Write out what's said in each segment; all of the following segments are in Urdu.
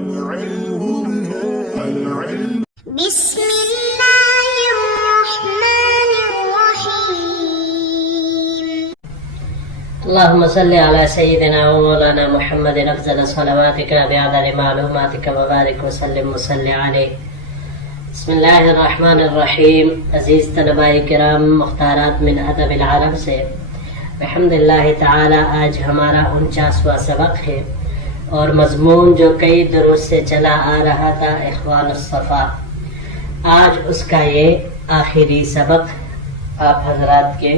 بسم الله الرحمن الرحيم. اللهم صل على سيدنا ومولانا محمد افضل صلواتك بعدد معلوماتك وبارك وسلم وصل عليه. بسم اللہ الرحمن الرحیم. عزیز طلباء کرام، مختارات من ادب العرب سے بحمد اللہ تعالی آج ہمارا 49واں سبق ہے، اور مضمون جو کئی دروس سے چلا آ رہا تھا اخوان الصفا، آج اس کا یہ آخری سبق آپ حضرات کے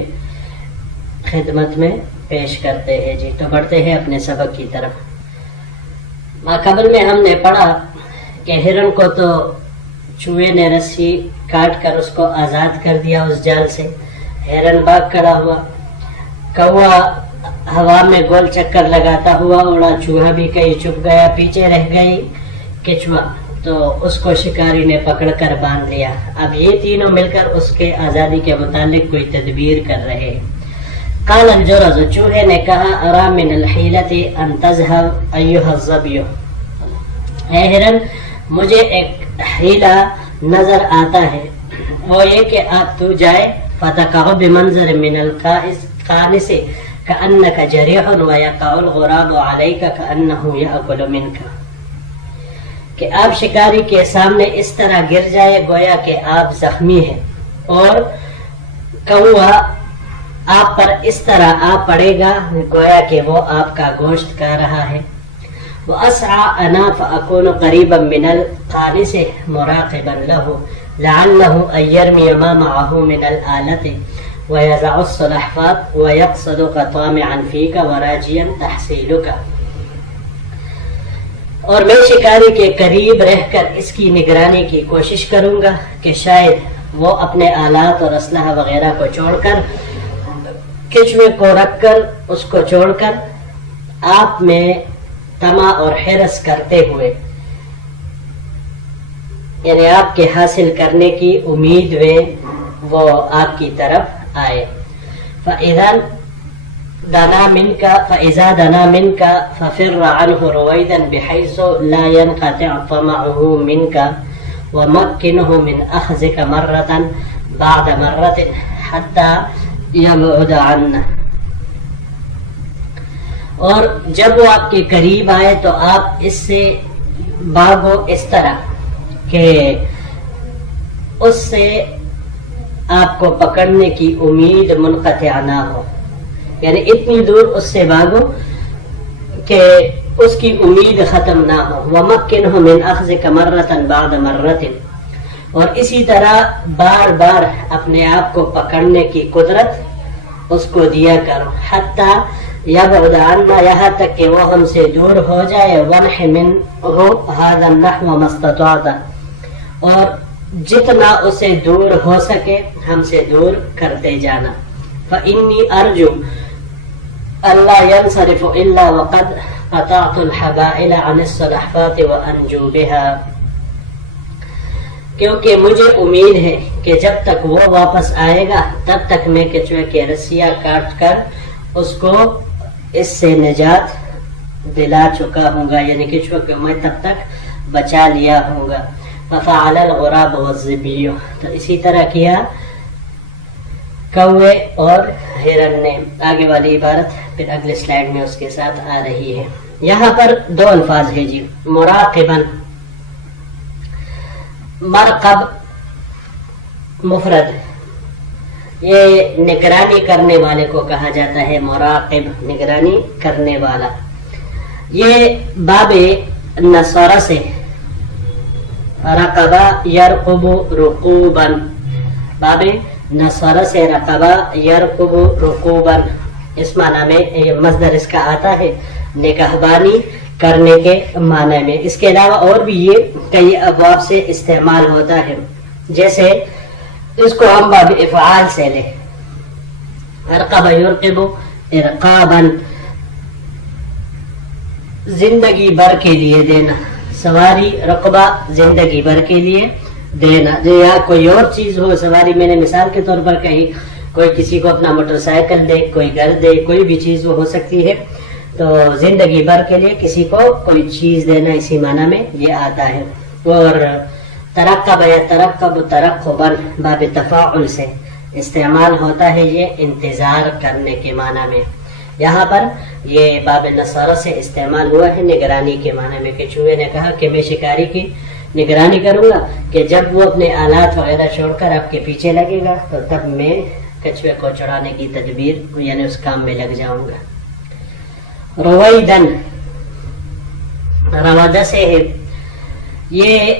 خدمت میں پیش کرتے ہیں. جی تو بڑھتے ہیں اپنے سبق کی طرف. قبل میں ہم نے پڑھا کہ ہرن کو تو چوہے نے رسی کاٹ کر اس کو آزاد کر دیا اس جال سے، ہرن بھاگ کھڑا ہوا، کوا ہوا میں گول چکر لگاتا ہوا اڑا، چوہا بھی کہیں چھپ گیا، پیچھے رہ گئی کچوا، تو اس کو شکاری نے پکڑ کر باندھ لیا. اب یہ تینوں مل کر اس کے آزادی کے متعلق کوئی تدبیر کر رہے ہیں. قال الجرز، چوہے نے کہا، ارا من الحیلۃ ان تذهب ایھا الظبی، اے ہرن مجھے ایک حیلہ نظر آتا ہے، وہ یہ کہ آپ تو جائے فتقع بمنظر من القانص كأنك جريح ويقع الغراب عليك كأنه يأكل منك، کہ آپ شکاری کے سامنے اس طرح گر جائے گویا کہ آپ زخمی ہیں، اور کوا آپ پر اس طرح آ پڑے گا گویا کہ وہ آپ کا گوشت کھا رہا ہے. وأسعى أنا فأكون قريبا من القانص مراقبا له لعله أن يرمي ما معه من الآلة ويزع السلحفاة ويقصدك طامعا فيك وراجيا تحصيلك، اور میں شکاری کے قریب رہ کر اس کی نگرانی کی کوشش کروں گا کہ شاید وہ اپنے آلات اور اسلحہ وغیرہ کو چھوڑ کر، کچوے کو رکھ کر، اس کو چھوڑ کر آپ میں طمع اور حرص کرتے ہوئے، یعنی آپ کے حاصل کرنے کی امید میں وہ آپ کی طرف آئے. فَإِذَا دَنَا مِنْكَ فَفِرَّ عَنْهُ رُوَيْدًا بِحَيْثُ لَا يَنْقَطِعُ طَمَعُهُ مِنْكَ وَمَكِّنْهُ مِنْ أَخْذِكَ مَرَّةً بَعْدَ مَرَّةٍ حَتَّى يَبْعُدَ عَنَّ، اور جب وہ آپ کے قریب آئے تو آپ اس سے بھاگو اس طرح کہ اس سے آپ کو پکڑنے کی امید منقطع نہ ہو، یعنی اتنی دور اس سے بھاگو کہ اس کی امید ختم نہ ہو. وَمَكِّنْهُ مِنْ أَخْذِكَ مَرَّةً بَعْدَ مَرَّةٍ، اور اسی طرح بار بار اپنے آپ کو پکڑنے کی قدرت اس کو دیا کرو. حتیٰ یبعد عنا، یہاں تک کہ وہ ہم سے دور ہو جائے. وَنْحِ مِنْهُ هَذَا النَّحْوَ مَا اسْتَطَعْتَ، اور جتنا اسے دور ہو سکے ہم سے دور کرتے جانا. فَإِنِّي أَرْجُو أَلَّا يَنْصَرِفُ إِلَّا وَقَدْ قَطَعْتُ الْحَبَائِلَ عَنِ السُّلَحْفَاةِ وَأَنْجُو بِهَا، کیونکہ مجھے امید ہے کہ جب تک وہ واپس آئے گا تب تک میں کچوے کے رسیاں کاٹ کر اس کو اس سے نجات دلا چکا ہوں گا، یعنی کچوے کو میں تب تک بچا لیا ہوں گا. فَفَعَلَ الْغُرَابُ وَالظِّبِيُّ، تو اسی طرح کیا کوے اور ہرن نے. آگے والی عبارت پھر اگلے سلائیڈ میں اس کے ساتھ آ رہی ہے. یہاں پر دو الفاظ ہیں جی. مراقباً، مرقب مفرد، یہ نگرانی کرنے والے کو کہا جاتا ہے مراقب، نگرانی کرنے والا. یہ باب نصارہ سے رقبہ یرقب رقوبا، باب نصارہ سے رقبہ یرقب رقوبا، اس معنی میں مصدر اس کا آتا ہے نگہبانی کرنے کے معنی میں. اس کے علاوہ اور بھی یہ کئی ابواب سے استعمال ہوتا ہے، جیسے اس کو ہم باب افعال سے لیں. ارقب یرقب ارقابا، زندگی بھر کے لیے دینا، سواری رقبہ زندگی بھر کے لیے دینا. یا کوئی اور چیز ہو سواری، میں نے مثال کے طور پر کہی، کوئی کسی کو اپنا موٹر سائیکل دے، کوئی گھر دے، کوئی بھی چیز وہ ہو سکتی ہے، تو زندگی بھر کے لیے کسی کو کوئی چیز دینا اسی معنی میں یہ آتا ہے. اور ترقب یا ترقب ترقبا باب تفاعل سے استعمال ہوتا ہے یہ انتظار کرنے کے معنی میں. یہاں پر یہ باب نصارہ سے استعمال ہوا ہے نگرانی کے معنی میں کہ چوہے نے کہا کہ میں شکاری کی نگرانی کروں گا کہ جب وہ اپنے آلات وغیرہ چھوڑ کر آپ کے پیچھے لگے گا تو تب میں کچھوے کو چڑھانے کی تدبیر یعنی اس کام میں لگ جاؤں گا. رویدن روادہ سے ہے یہ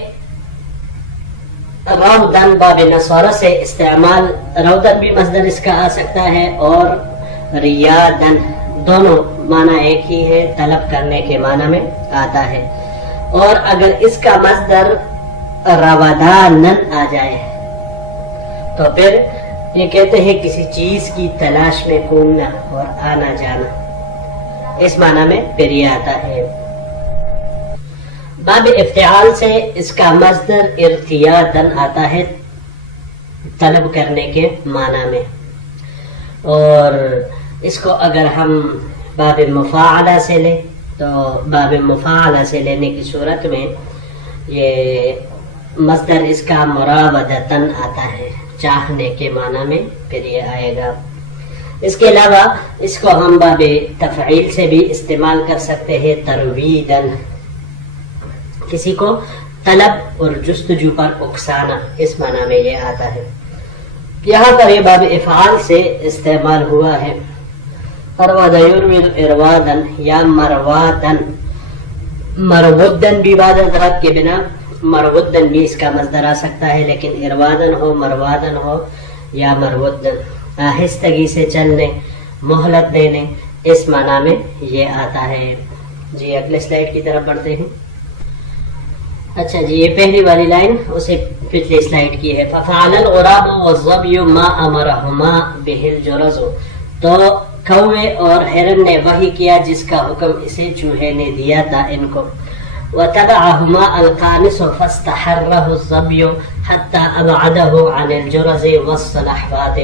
رودن باب نصارہ سے استعمال. رودن بھی مصدر اس کا آ سکتا ہے اور ریادن دونوں معنی ایک ہی ہے طلب کرنے کے معنی میں آتا ہے. اور اگر اس کا مصدر روادانن آ جائے تو پھر یہ کہتے ہیں کسی چیز کی تلاش میں گھومنا اور آنا جانا, اس معنی میں پھر یہ آتا ہے. باب افتعال سے اس کا مصدر ارتیادن آتا ہے طلب کرنے کے معنی میں. اور اس کو اگر ہم باب مفاعلہ سے لیں تو باب مفاعلہ سے لینے کی صورت میں یہ مصدر اس کا مراودتن آتا ہے چاہنے کے معنی میں پھر یہ آئے گا. اس کے علاوہ اس کو ہم باب تفعیل سے بھی استعمال کر سکتے ہیں ترویدن, کسی کو طلب اور جستجو پر اکسانا, اس معنی میں یہ آتا ہے. یہاں پر یہ باب افعال سے استعمال ہوا ہے. ارواد یروید اروادن یا مروادن, مرودن بھی بعد ادراک کے بنا مرودن بھی اس کا مصدر آ سکتا ہے, لیکن اروادن ہو مروادن ہو یا مرودن آہستگی سے چلنے مہلت دینے اس معنی میں یہ آتا ہے. جی اگلے سلائیڈ کی طرف بڑھتے ہیں. اچھا جی یہ پہلی والی لائن اسے پچھلی سلائیڈ کی ہے. ففعل الغراب والظبی ما امرهما به الجرز, تو کوے اور ہرن نے وہی کیا جس کا حکم اسے چوہے نے دیا تھا ان کو. وتبعهما القانص فاستحره الظبي حتى ابعده عن الجرز والصلحفات,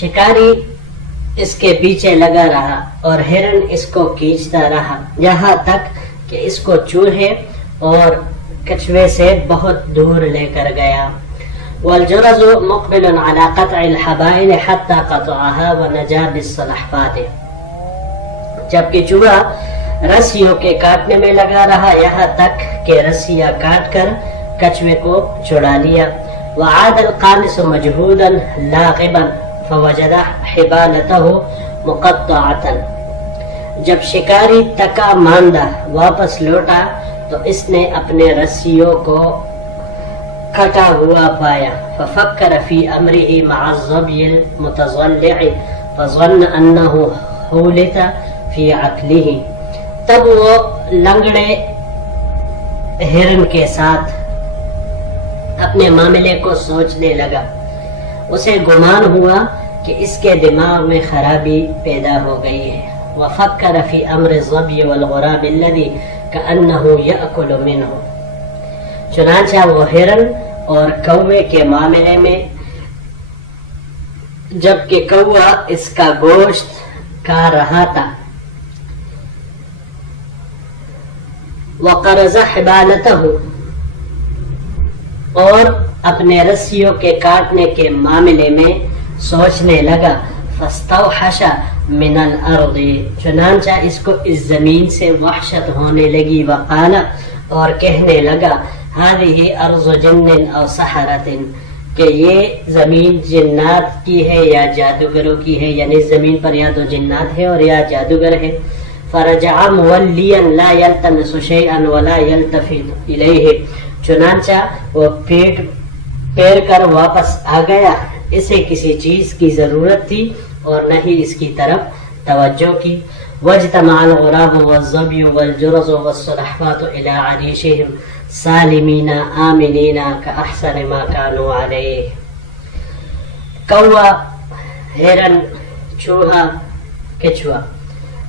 شکاری اس کے پیچھے لگا رہا اور ہرن اس کو کھینچتا رہا یہاں تک کہ اس کو چوہے اور کچھوے سے بہت دور لے کر گیا. والجرز مقبل على قطع الحبائل حتى قطعها ونجا بالصلحفات, جبکہ چوہا رسیوں کے کاٹنے میں لگا رہا یہاں تک کہ رسیاں کاٹ کر کچھوے کو چھڑا لیا. وعاد القانص مجهودا لاغبا فوجد حبالته مقطعة, جب شکاری تکا ماندہ واپس لوٹا تو اس نے اپنے رسیوں کو کٹا ہوا پایا. ففکر فی امرہ مع الظبی المتضلع فظن انہ حولت فی عقلہ, تب وہ لنگڑے ہرن کے ساتھ اپنے معاملے کو سوچنے لگا. اسے گمان ہوا کہ اس کے دماغ میں خرابی پیدا ہو گئی ہے. وفکر فی امر الظبی والغراب الذی کأنہ یأکل منہ, چنانچہ وہ ہرن اور کوے کے معاملے میں جبکہ کوا اس کا گوشت کھا رہا تھا. وقرض حبالتہ, اور اپنے رسیوں کے کاٹنے کے معاملے میں سوچنے لگا. فاستوحش من الارض, چنانچہ اس کو اس زمین سے وحشت ہونے لگی. وقال, اور کہنے لگا, هذه ارض جن او سحرۃ, کہ یہ زمین جنات کی ہے یا جادوگروں کی ہے, یعنی اس زمین پر یا تو جنات ہے اور یا جادوگر ہے. فرجع مولیا لا يلتمس شيئا ولا يلتفت الیہ, چنانچہ وہ پیٹ پھیر کر واپس آ گیا, اسے کسی چیز کی ضرورت تھی اور نہ ہی اس کی طرف توجہ کی. واجتمع الغراب والظبی والجرز والصلحفات الى عریشہم سالمین آمنین کاحسن ما كانوا علیہ. کوا, ہرن, چوہا, کچھوا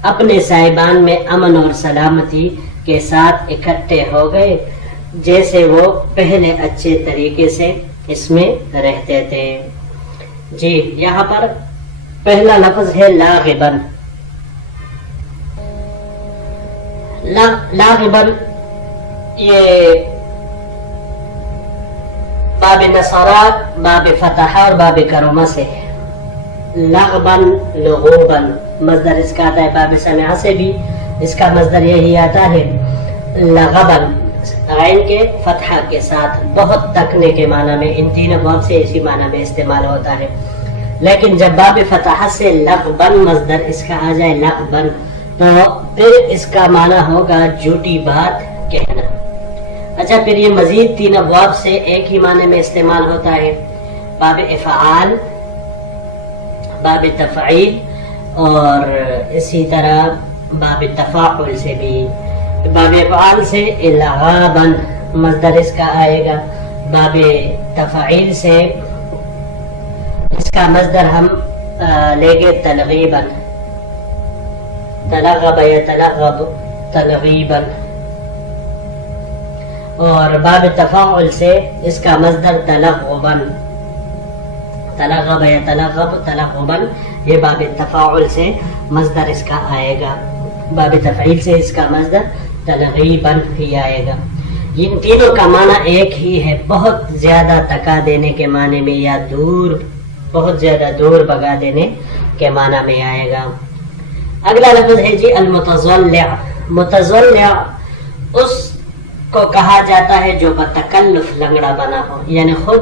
اپنے سائبان میں امن اور سلامتی کے ساتھ اکٹھے ہو گئے جیسے وہ پہلے اچھے طریقے سے اس میں رہتے تھے. جی یہاں پر پہلا لفظ ہے لاغبن, لاغبن یہ باب نصرہ، باب فتح اور باب کرمہ سے ہے. لغبن لغوبن مصدر اس کا آتا ہے. باب سمع سے بھی اس کا مصدر یہی آتا ہے لغبن، غین کے فتحہ کے ساتھ، بہت تکنے کے معنی میں. ان تینوں باب سے اسی معنی میں استعمال ہوتا ہے. لیکن جب باب فتح سے لغبن مصدر اس کا آ جائے لغبن، تو پھر اس کا معنی ہوگا جھوٹی بات کہنا. اچھا، پھر یہ مزید تین ابواب سے ایک ہی معنی میں استعمال ہوتا ہے. باب افعال، باب تفعیل اور اسی طرح باب تفاعل سے بھی. باب افعال سے الغابن مصدر اس کا آئے گا. باب تفعیل سے اس کا مصدر ہم لیں گے تلغیبن، تلغب یتلغب تلغیبن. اور باب تفاعل سے اس کا مصدر تلغبن، تلغب یتلغب تلغبن. یہ باب تفاعل سے مصدر اس کا آئے گا. باب تفعیل سے اس کا مصدر تلغیبن ہی آئے گا. ان تینوں کا معنی ایک ہی ہے، بہت زیادہ تکا دینے کے معنی میں یا دور، بہت زیادہ دور بگا دینے کے معنی میں آئے گا. اگلا لفظ ہے جی المتضلع. متضلع اس کو کہا جاتا ہے جو بتکلف لنگڑا بنا ہو، یعنی خود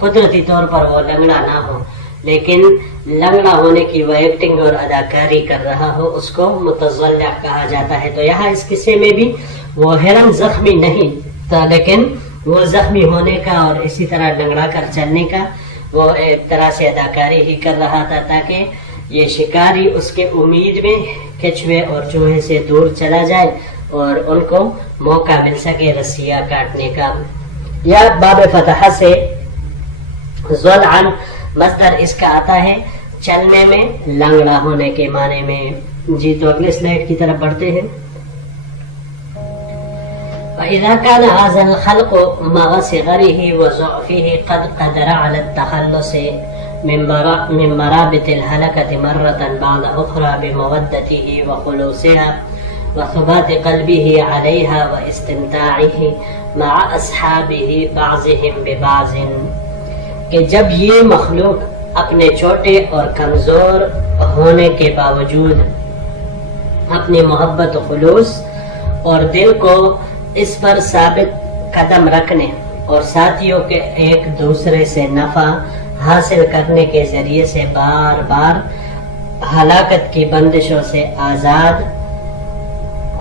قدرتی طور پر وہ لنگڑا نہ ہو، لیکن لنگڑا ہونے کی وہ ایکٹنگ اور اداکاری کر رہا ہو، اس کو متضلع کہا جاتا ہے. تو یہاں اس قصے میں بھی وہ ہرن زخمی نہیں تھا، لیکن وہ زخمی ہونے کا اور اسی طرح لنگڑا کر چلنے کا وہ ایک طرح سے اداکاری ہی کر رہا تھا، تاکہ یہ شکاری اس کے امید میں کچھوے اور چوہے سے دور چلا جائے اور ان کو موقع مل سکے رسیاں کاٹنے کا. یا باب فتح سے ذلعن مصدر اس کا آتا ہے چلنے میں لنگڑا ہونے کے معنی میں. جی تو اگلے سلائیڈ کی طرف بڑھتے ہیں. وَإِذَا كَانَ هَذَا الْخَلْقُ مَعَ صِغَرِهِ وَضَعْفِهِ قَدْ قَدَرَ عَلَى التَّخَلُّصِ من مرابط الهلكة مرة بعد أخرى بمودته وخلوصها وثبات قلبه عليها واستمتاعه مع أصحابه بعضهم ببعض، کہ جب یہ مخلوق اپنے چھوٹے اور کمزور ہونے کے باوجود اپنی محبت و خلوص اور دل کو اس پر ثابت قدم رکھنے اور ساتھیوں کے ایک دوسرے سے نفع حاصل کرنے کے ذریعے سے بار بار ہلاکت کی بندشوں سے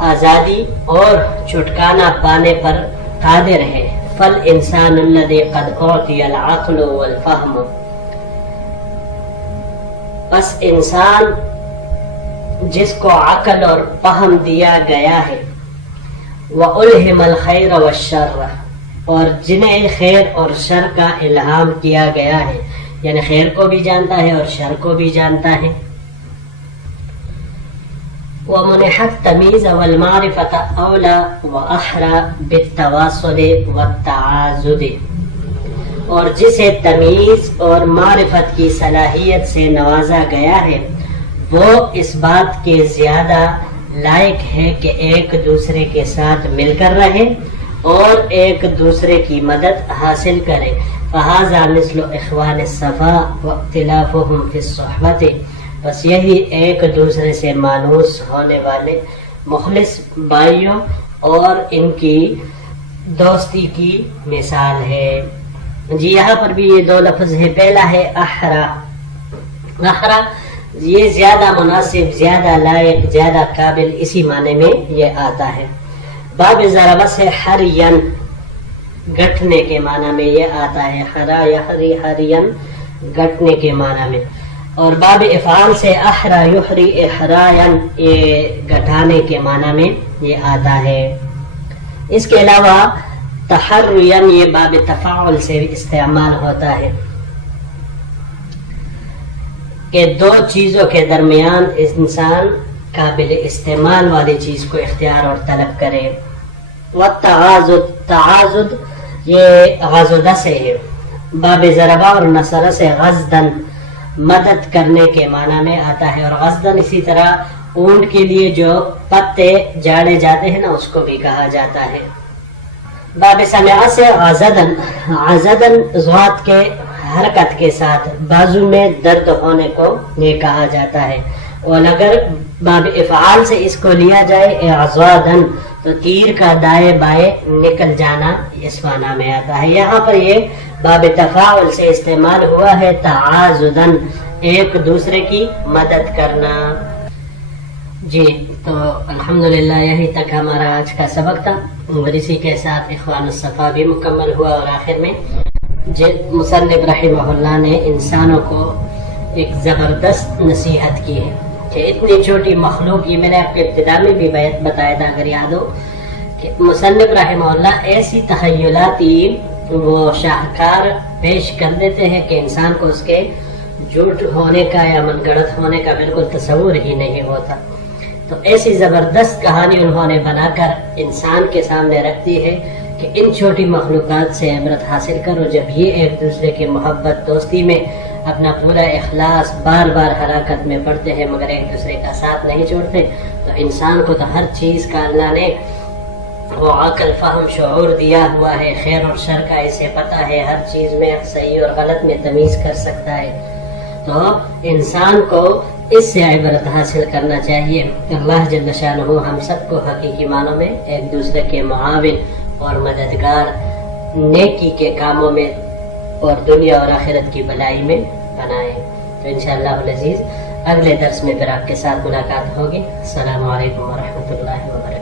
آزادی اور چھٹکانا پانے پر قادر ہے. فالانسان الذي قد اعطي العقل والفهم، بس انسان جس کو عقل اور فہم دیا گیا ہے، وَأُلْهِمَ الْخَيْرَ وَالشَّرَّ، اور جنہیں خیر اور شر کا الہام کیا گیا ہے، یعنی خیر کو بھی جانتا ہے اور شر کو بھی جانتا ہے. وَمُنِحَ التَّمِيزَ وَالْمَعْرِفَةَ أَوْلَى وَأَحْرَى بِالتَّوَاصُلِ وَالتَّعَاضُدِ، اور جسے تمیز اور معرفت کی صلاحیت سے نوازا گیا ہے وہ اس بات کے زیادہ لائق ہے کہ ایک دوسرے کے ساتھ مل کر رہے اور ایک دوسرے کی مدد حاصل کرے. فَهَذَا مِثْلُ إِخْوَانِ الصَّفَاءِ وَاخْتِلَافُهُمْ فِي الصُّحْبَةِ، بس یہی ایک دوسرے سے مانوس ہونے والے مخلص بھائیوں اور ان کی دوستی کی مثال ہے. جی یہاں پر بھی یہ دو لفظ ہے. پہلا ہے احرا. احرا یہ زیادہ مناسب، زیادہ لائق، زیادہ قابل، اسی معنی میں یہ آتا ہے. باب ضرب سے حرین گٹھنے کے معنی میں یہ آتا ہے. حرا یحری حرین گٹھنے کے معنی میں. اور باب افعال سے احرا یحری احرائن یہ گٹھانے کے معنی میں یہ آتا ہے. اس کے علاوہ تحرین یہ باب تفاعل سے بھی استعمال ہوتا ہے کہ دو چیزوں کے درمیان انسان قابل استعمال والی چیز کو اختیار اور طلب کرے. والتعاضد، تعاضد یہ غزدہ سے ہے. باب ضربہ اور نصرہ سے غزدن مدد کرنے کے معنی میں آتا ہے. اور غزدن اسی طرح اونٹ کے لیے جو پتے جاڑے جاتے ہیں نا اس کو بھی کہا جاتا ہے. باب سمع سے عضدن، عضدن ضاد کے حرکت کے ساتھ بازو میں درد ہونے کو یہ کہا جاتا ہے. اور اگر باب افعال سے اس کو لیا جائے اعضادن تو تیر کا دائیں بائیں نکل جانا اس معنی میں آتا ہے. یہاں پر یہ باب تفاعل سے استعمال ہوا ہے تعاضدن، ایک دوسرے کی مدد کرنا. جی تو الحمدللہ یہی تک ہمارا آج کا سبق تھا، اور اسی کے ساتھ اخوان الصفا بھی مکمل ہوا. اور آخر میں مصنف رحمہ اللہ نے انسانوں کو ایک زبردست نصیحت کی ہے کہ اتنی چھوٹی مخلوق، یہ میں نے آپ کے ابتدا میں بھی بتایا تھا اگر یاد ہو، کہ مصنف رحمہ اللہ ایسی تخیلاتی وہ شاہکار پیش کر دیتے ہیں کہ انسان کو اس کے جھوٹ ہونے کا یا من گڑت ہونے کا بالکل تصور ہی نہیں ہوتا. تو ایسی زبردست کہانی انہوں نے بنا کر انسان کے سامنے رکھتی ہے کہ ان چھوٹی مخلوقات سے عبرت حاصل کرو. جب یہ ایک دوسرے کی محبت دوستی میں اپنا پورا اخلاص بار بار حرکت میں پڑھتے ہیں مگر ایک دوسرے کا ساتھ نہیں چھوڑتے، تو انسان کو تو ہر چیز کا اللہ نے وہ عقل فہم شعور دیا ہوا ہے، خیر اور شر کا اسے پتہ ہے، ہر چیز میں صحیح اور غلط میں تمیز کر سکتا ہے. تو انسان کو اس سے عبرت حاصل کرنا چاہیے. اللہ جل شانہ ہم سب کو حقیقی معنوں میں ایک دوسرے کے معاون اور مددگار نیکی کے کاموں میں اور دنیا اور آخرت کی بھلائی میں بنائے. تو انشاءاللہ العزیز اگلے درس میں پھر آپ کے ساتھ ملاقات ہوگی. السلام علیکم ورحمۃ اللہ وبرکاتہ.